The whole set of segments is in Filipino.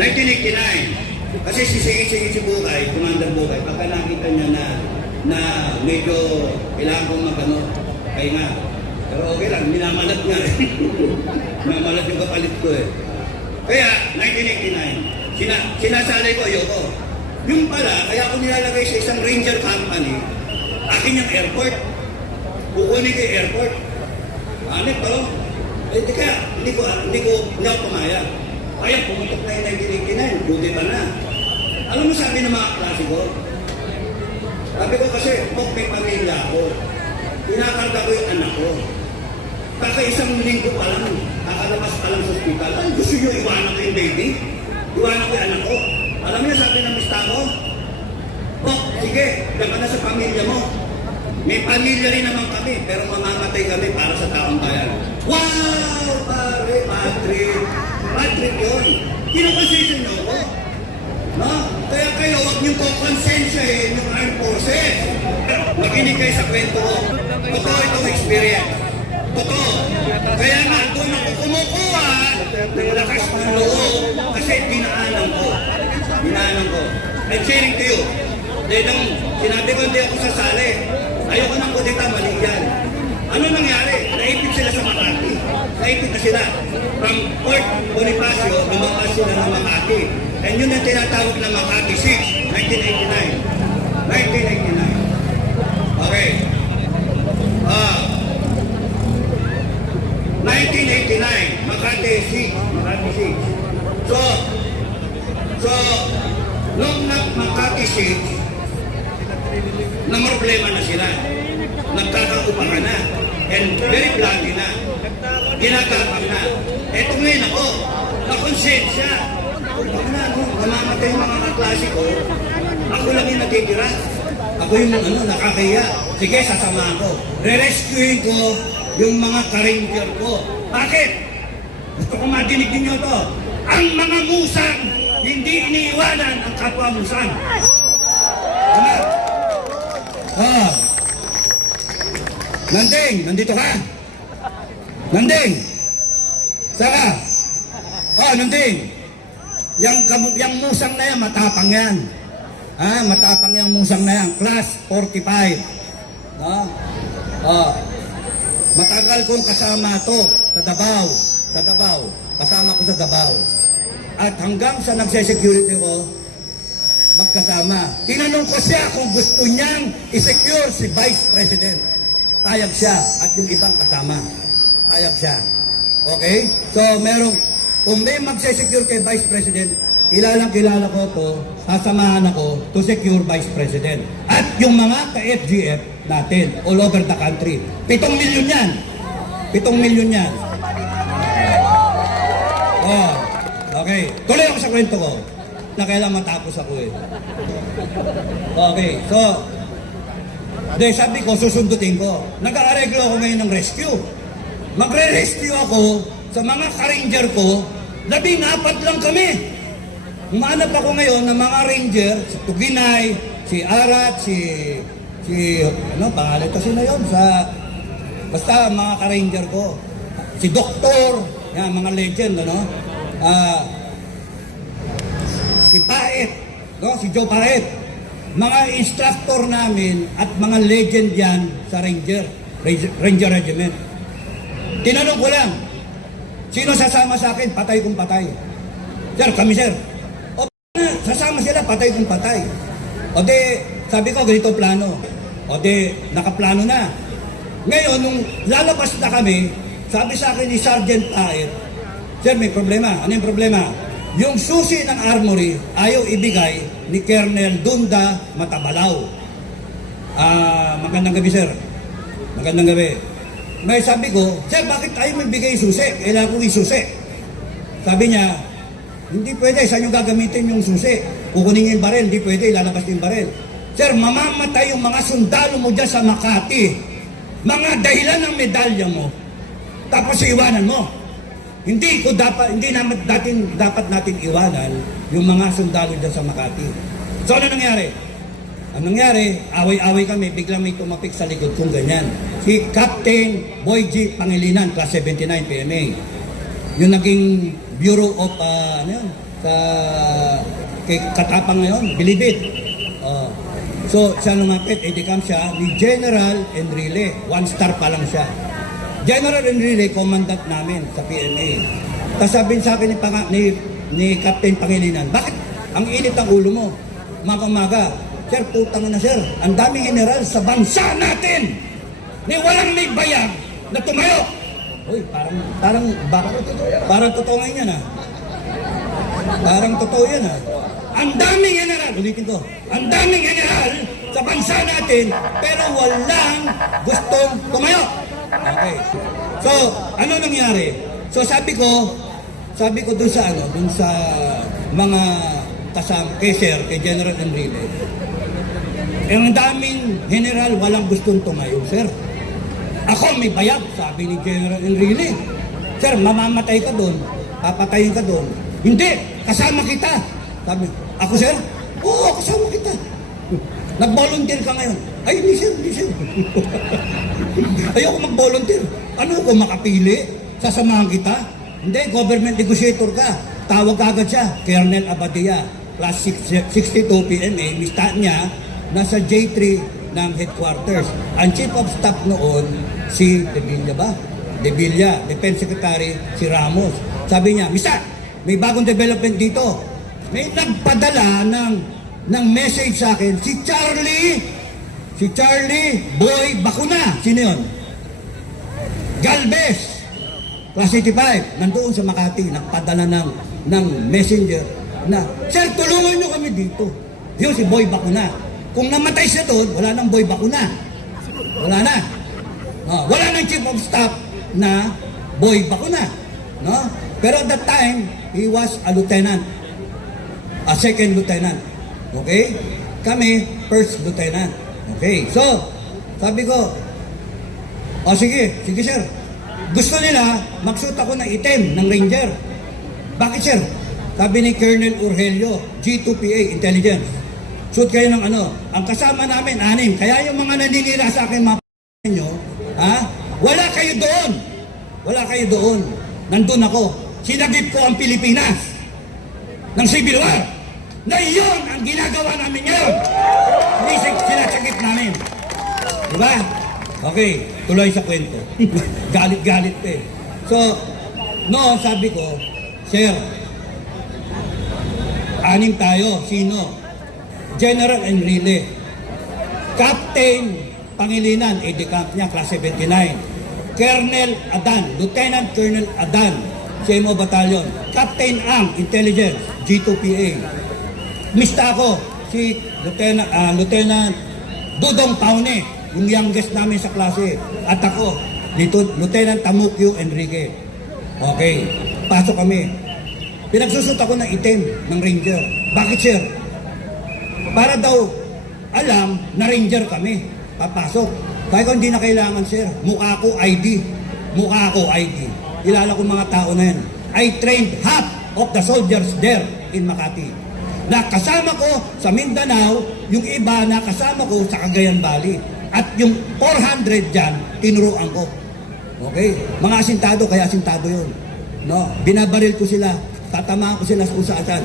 1989. Kasi sisingit-singit si Bukay, Commander Bukay, pagka nakita niya na na medyo kailangan kong magano, kaya nga. Pero okay lang, minamalat nga eh. minamalat yung kapalit ko eh. Kaya, 1989, sina, sinasalay ko, ayoko. Yung pala, kaya ako nilalagay sa isang ranger company, akin yung airport. Kukunin ko airport. Ano pa Eh, di kaya, hindi ko, hindi ko, hindi ako pumayag. Kaya pumutok yung 1989, buti pa na. Alam mo sabi ng mga klase ko? Sabi ko kasi, kung may pamilya ako, kinakarga ko yung anak ko. Kaka isang linggo pa lang, kakalabas pa lang sa ospital. Ay, gusto nyo iwanan ko yung baby? Iwanan ko yung anak ko. Alam niyo, sabi ng mista ko, Oh, sige, dapat na sa pamilya mo. May pamilya rin naman kami, pero mamamatay kami para sa taong bayan. Wow, pare, Patrick. Patrick yun. Kinukonsensya niyo ako. No? Kaya kayo, huwag niyo po konsensyahin yung armed forces. Makinig kayo sa kwento ko. Totoo itong experience. Totoo. Kaya nga, doon ako kumukuha ng lakas ng loob kasi dinaanan ko. Dinaanan ko. I'm sharing to you. Dahil nung sinabi ko hindi ako sasali, ayoko nang kudita, mali yan. Ano nangyari? Naipit sila sa Makati. Naipit na sila. From Port Bonifacio, lumakas sila ng Makati. And yun ang tinatawag na Makati 6, 1989. 1989. Okay. Ah. 1989, Makati 6, Makati 6. So, so, nung Makati 6, na problema na sila. Nagkakaupangan na. And very bloody na. Ginagapang na. Eto ngayon ako, nakonsensya. Kung na, ano, namamatay yung mga kaklase ko, ako lang yung natitira. Ako yung ano, nakakaya. Sige, sasama ko. Re-rescuein ko yung mga ka-ranger ko. Bakit? Gusto ko madinig ninyo to. Ang mga musang, hindi iniiwanan ang kapwa musang. Ano? Ah. Nanding, nandito ka? Nanding! Saka? Oh, Nanding! Yang, yang musang na yan, matapang yan. Ah, matapang yung musang na yan. Class 45. Ah. Oh. Matagal kong kasama to sa Davao. Sa Davao. Kasama ko sa Davao. At hanggang sa nagse-security ko, magkasama. Tinanong ko siya kung gusto niyang i-secure si Vice President. Tayag siya at yung ibang kasama. Tayag siya. Okay? So, merong, kung may magse-secure kay Vice President, kilalang kilala ko to, sasamahan ako to secure Vice President. At yung mga ka-FGF natin, all over the country. Pitong milyon yan. Pitong milyon yan. Oh, okay. Tuloy ako sa kwento ko na kailan matapos ako eh. Okay, so, de, sabi ko, susundutin ko. Nag-aareglo ako ngayon ng rescue. Magre-rescue ako sa mga ka-ranger ko, labing apat lang kami. Umanap ako ngayon ng mga ranger, si Tuginay, si Arat, si, si, ano, pangalan kasi na yon sa, basta mga ka-ranger ko. Si Doktor, yan, mga legend, ano, ah, si Paet, no? si Joe Paet. Mga instructor namin at mga legend yan sa Ranger, Ranger Regiment. Tinanong ko lang, sino sasama sa akin? Patay kung patay. Sir, kami sir. O sasama sila, patay kung patay. O de, sabi ko, ganito plano. O de, nakaplano na. Ngayon, nung lalabas na kami, sabi sa akin ni Sergeant Paet, Sir, may problema. Ano yung problema? Yung susi ng armory ayaw ibigay ni Colonel Dunda Matabalaw. Ah, magandang gabi, sir. Magandang gabi. May sabi ko, Sir, bakit tayo may bigay susi? Kailangan kong isusi. Sabi niya, hindi pwede, saan yung gagamitin yung susi? Kukunin yung barel, hindi pwede, ilalabas yung barel. Sir, mamamatay yung mga sundalo mo dyan sa Makati. Mga dahilan ng medalya mo. Tapos iwanan mo. Hindi ko dapat, hindi naman datin, dapat natin iwanan yung mga sundalo dyan sa Makati. So ano nangyari? Ang nangyari, away-away kami, biglang may tumapik sa likod kong ganyan. Si Captain Boy G. Pangilinan, class 79 PMA. Yung naging Bureau of, uh, ano yun? sa kay Katapang ngayon, it. Oh. So, siya lumapit, edicam siya ni General Enrile. One star pa lang siya. General Enrile, commandant namin sa PMA. Tapos sabihin sa akin ni, ni, ni Captain Pangilinan, bakit ang init ang ulo mo? Maga-maga. Sir, putang na sir. Ang daming general sa bansa natin. Ni walang may bayag na tumayo. Uy, parang, parang, baka, parang totoo ngayon yan ah. Parang totoo yan ha. Ang daming general, ulitin ko, ang daming general sa bansa natin, pero walang gustong tumayo. Okay. So, ano nangyari? So, sabi ko, sabi ko dun sa ano, dun sa mga kasama, kay Sir, kay General Enrile, eh, ang daming general walang gustong tumayo, Sir. Ako may bayag, sabi ni General Enrile. Sir, mamamatay ka doon, papatayin ka doon. Hindi, kasama kita. Sabi, ako sir? Oo, kasama kita. Nag-volunteer ka ngayon. Ay, hindi sir, hindi sir. Ayoko mag-volunteer. Ano ko makapili? Sasamahan kita? Hindi, government negotiator ka. Tawag ka agad siya, Colonel Abadia, plus 6, 62 PMA, mista niya, nasa J3 ng headquarters. Ang chief of staff noon, si De Villa ba? De Villa, Defense Secretary, si Ramos. Sabi niya, Mista, may bagong development dito. May nagpadala ng ng message sa akin, si Charlie, si Charlie Boy Bakuna. Sino yun? Galvez, Class 85, nandoon sa Makati, nagpadala ng, ng messenger na, Sir, tulungan nyo kami dito. Yun si Boy Bakuna. Kung namatay siya doon, wala nang Boy Bakuna. Wala na. Oh, wala nang chief of staff na Boy Bakuna. No? Pero at that time, he was a lieutenant. A second lieutenant. Okay? Kami, first lieutenant. Okay, so, sabi ko, o sige, sige sir. Gusto nila, magsuot ako ng itim ng ranger. Bakit sir? Sabi ni Colonel Urgelio, G2PA Intelligence. Suot kayo ng ano, ang kasama namin, anim. Kaya yung mga naninira sa akin, mga nyo, ha? Wala kayo doon. Wala kayo doon. Nandun ako. Sinagip ko ang Pilipinas ng Civil War. Na iyon ang ginagawa namin ngayon. Hindi sin- sinasagip namin. Di ba? Okay, tuloy sa kwento. Galit-galit eh. So, noon sabi ko, Sir, anim tayo. Sino? General Enrile. Captain Pangilinan, AD Camp niya, class 79. Colonel Adan, Lieutenant Colonel Adan, CMO Battalion. Captain Ang, Intelligence, G2PA. Mista ako, si Lieutenant, ah, Lieutenant Dudong Paune, yung youngest namin sa klase. At ako, Lieutenant Tamukyo Enrique. Okay, pasok kami. Pinagsusot ako ng itim ng ranger. Bakit sir? Para daw alam na ranger kami. Papasok. Kaya ko hindi na kailangan sir. Mukha ko ID. Mukha ko ID. Kilala ko mga tao na yan. I trained half of the soldiers there in Makati. Na kasama ko sa Mindanao, yung iba na kasama ko sa Cagayan Valley. At yung 400 dyan, tinuruan ko. Okay? Mga asintado, kaya asintado yun. No? Binabaril ko sila. Tatamaan ko sila sa kung saan.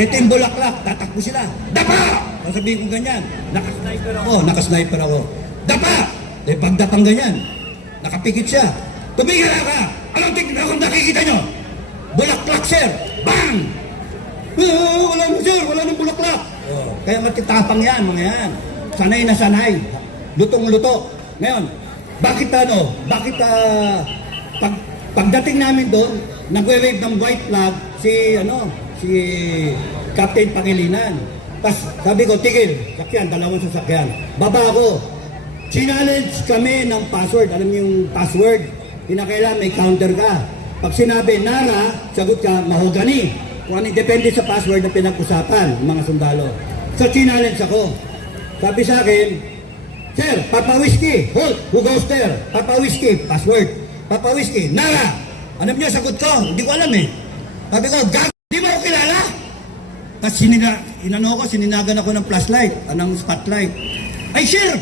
Ito yung bulaklak, tatakbo sila. Dapa! Ang sabihin ko ganyan. Nakasniper ako. Nakasniper ako. Dapa! Eh, pagdapang ganyan. Nakapikit siya. Tumigil ka! Anong tingnan akong nakikita nyo? Bulaklak, sir! Bang! Ah, wala na, sir! Wala nang bulaklak! Oh, kaya matitapang yan, mga yan. Sanay na sanay. Lutong-luto. Ngayon, bakit ano? Bakit ah, pag, pagdating namin doon, nagwe-wave ng white flag si ano, si Captain Pangilinan. Tapos sabi ko, tigil, sakyan, dalawang sasakyan. Baba ako. Challenge kami ng password. Alam niyo yung password? Kinakailangan may counter ka. Pag sinabi Nara, sagot ka, mahogani. Kung ano, depende sa password na pinag-usapan mga sundalo. So, challenge ako. Sabi sa akin, Sir, Papa Whiskey, hold, who goes there? Papa Whiskey, password. Papa Whiskey, Nara. Alam niyo, sagot ko, hindi ko alam eh. Sabi ko, gag, di mo ako kilala? Tapos sinina, inano ko, sininagan ako ng flashlight, anong spotlight. Ay, sir!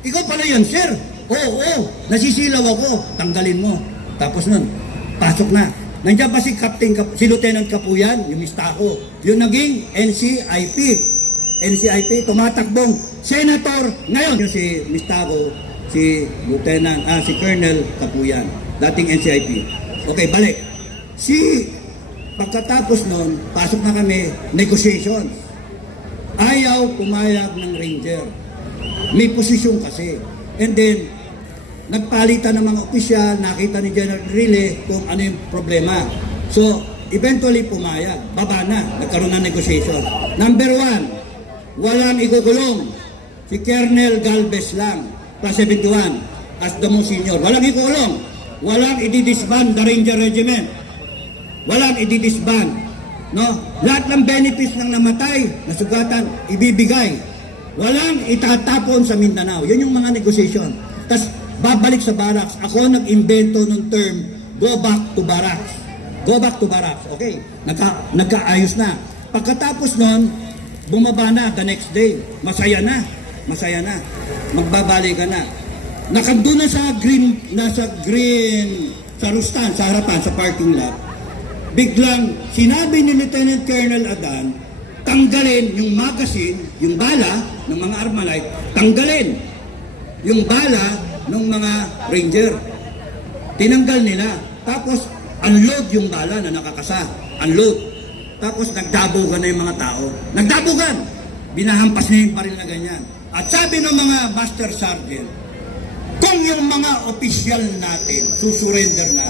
Ikaw pala yun, sir! Oo, oo, nasisilaw ako. Tanggalin mo. Tapos nun, pasok na. Nandiyan ba si Captain Cap- si Lieutenant Kapuyan, yung Mistako, yung naging NCIP. NCIP, tumatakbong senator ngayon. Yung si Mistako, si Lieutenant, ah, si Colonel Kapuyan, dating NCIP. Okay, balik. Si, pagkatapos nun, pasok na kami, negotiation. Ayaw pumayag ng ranger. May posisyon kasi. And then, nagpalitan ng mga opisyal, nakita ni General Rile kung ano yung problema. So, eventually pumayag, baba na, nagkaroon ng negotiation. Number one, walang ikukulong. Si Colonel Galvez lang, plus 71, as the most senior. Walang ikukulong. Walang ididisband the Ranger Regiment. Walang ididisband. No? Lahat ng benefits ng namatay, nasugatan, ibibigay. Walang itatapon sa Mindanao. Yan yung mga negotiation. Tapos babalik sa barracks. Ako nag-invento ng term, go back to barracks. Go back to barracks. Okay. Nagka, nagkaayos na. Pagkatapos nun, bumaba na the next day. Masaya na. Masaya na. Magbabalik ka na. Nakando na sa green, nasa green, sa Rustan, sa harapan, sa parking lot biglang sinabi ni Lieutenant Colonel Adan, tanggalin yung magazine, yung bala ng mga Armalite, tanggalin yung bala ng mga Ranger. Tinanggal nila. Tapos, unload yung bala na nakakasa. Unload. Tapos, nagdabugan na yung mga tao. Nagdabugan! Binahampas niya yung baril na ganyan. At sabi ng mga Master Sergeant, kung yung mga opisyal natin susurrender na,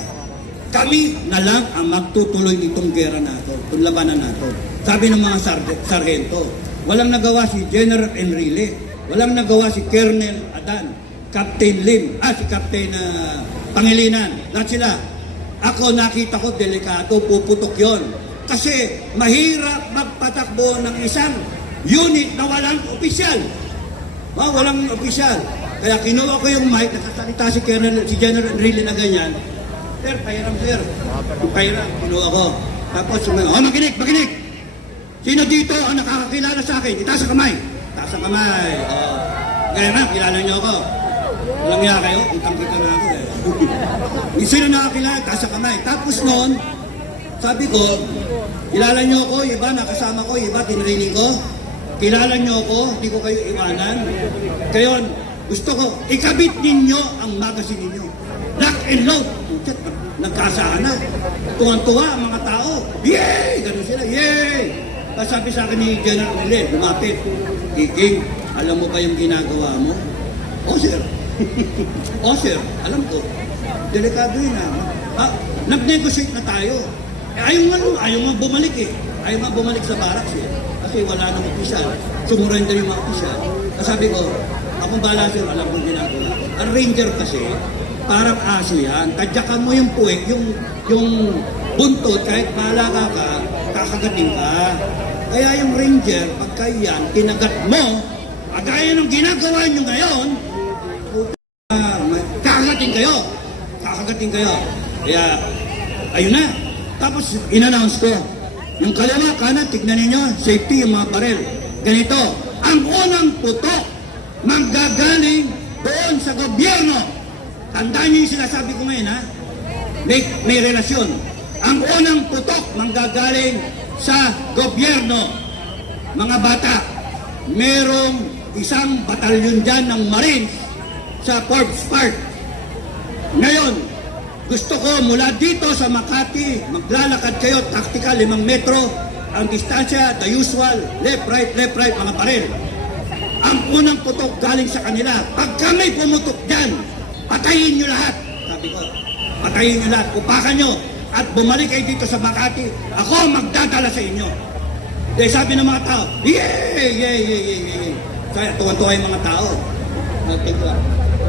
kami na lang ang magtutuloy nitong gera nato, itong labanan nato. Sabi ng mga sar- sargento, walang nagawa si General Enrile, walang nagawa si Colonel Adan, Captain Lim, ah si Captain uh, Pangilinan, lahat sila. Ako nakita ko delikado, puputok yon. Kasi mahirap magpatakbo ng isang unit na walang opisyal. Ah, walang opisyal. Kaya kinuha ko yung mic, nakasalita si Colonel, si General Enrile na ganyan. Sir, pahiram sir. Pahiram, kinuha ko. Tapos, sumayo, oh, makinig, makinig! Sino dito ang nakakakilala sa akin? Itaas ang kamay. Itaas ang kamay. Oh. Kaya na, kilala niyo ako. Walang niya kayo, utang kita na ako eh. Sino nakakilala? Itaas ang kamay. Tapos noon, sabi ko, kilala niyo ako, iba nakasama ko, iba tinrinig ko. Kilala niyo ako, hindi ko kayo iwanan. Kayon, gusto ko, ikabit ninyo ang magazine ninyo. And load. Puchat, nagkasaan na. Tuwan-tuwa ang mga tao. Yay! Ganun sila, yay! Tapos sabi sa akin ni General Nile, lumapit. Kiking, alam mo ba yung ginagawa mo? Oh, sir. oh, sir, alam ko. Delikado yun ah. ah nag-negotiate na tayo. Eh, ayaw nga, ayaw nga bumalik eh. Ayaw nga bumalik sa barracks eh. Kasi wala nang opisyal. Sumurrender yung mga opisyal. Sabi ko, akong bala sir, alam kong ginagawa. Ang ranger kasi, parang aso yan. Tadyakan mo yung puwek, yung, yung buntot, kahit malaga ka, kakagating ka. Kaya yung ranger, pagka yan, kinagat mo, agaya ng ginagawa nyo ngayon, may- kakagating kayo. Kakagating kayo. Kaya, ayun na. Tapos, in-announce ko. Yung kaliwa, kanan, tignan ninyo, safety yung mga barel. Ganito, ang unang putok, manggagaling doon sa gobyerno. Tandaan niyo yung sinasabi ko ngayon, ha? May, may relasyon. Ang unang putok, manggagaling sa gobyerno. Mga bata, merong isang batalyon dyan ng Marines sa Forbes Park. Ngayon, gusto ko mula dito sa Makati, maglalakad kayo, tactical, limang metro, ang distansya, the usual, left, right, left, right, mga parel. Ang unang putok galing sa kanila. Pag kami pumutok dyan, patayin nyo lahat. Sabi ko, patayin nyo lahat, upakan nyo, at bumalik kayo dito sa Makati, ako magdadala sa inyo. Dahil sabi ng mga tao, yay, yay, yay, yay, yay. Kaya tuwan-tuwa yung mga tao. Natigla.